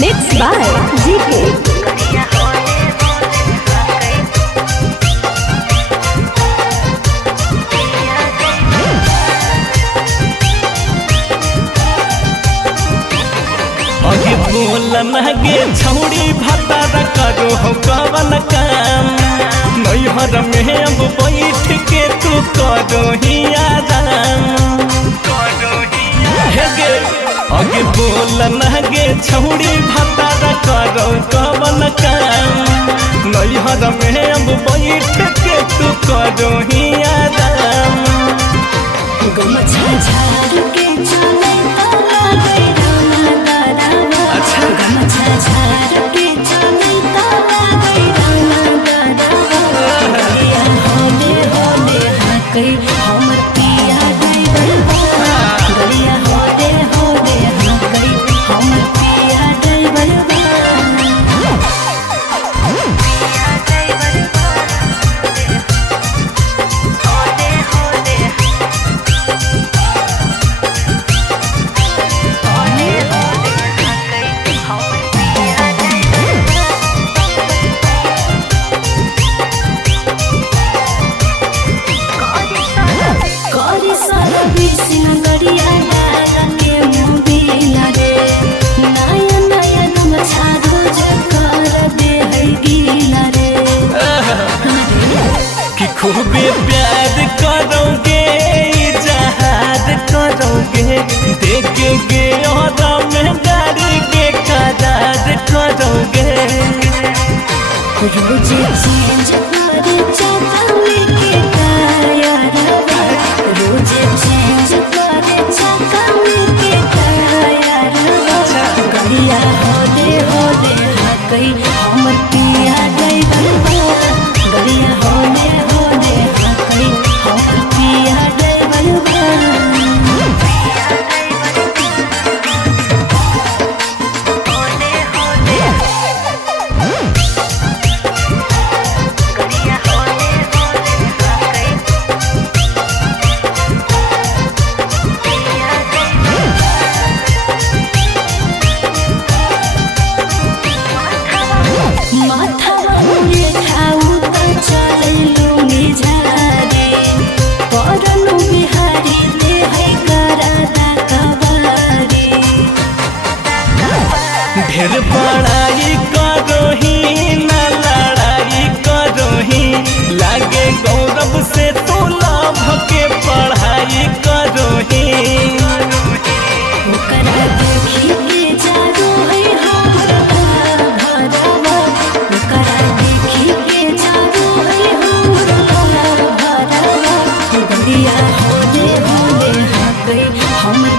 Mixed by GK. अगे बोलन गे छौड़ी भतार करो हो कवन काम नैहर में अब बैठ के तू करो ही आराम गे अगे बोलन गे छौड़ी भतार करो कवन काम नैहर में अब बैठ के तू करो ही आराम गमछा झाड़ के चले ताला गमछा झाड़ के चले ताला गलिया होले होले हाकै हमर पिया ड्राइवर गलिया होले होले हाकै हमर पिया ड्राइवर खूबे प्यार करोगे जहाज करोगे देखेंगे और में गाड़ी के करार करोगे रोज चेंज करे चकावे के टायर रोज चेंज करे चकावे के टायर गलिया होले होले हाकै हमर पिया ड्राइवर गलिया होले होले हाकै हमर पिया ड्राइवर ढेर बड़ाई करो ही ना लड़ाई करो ही लागे गौरव से तो लाभ के पढ़ाई करो ही ओकरा देखी के जादू है हमर भरवा ओकरा देखी के जादू है हमर भरवा गलिया होले होले हाकै हमर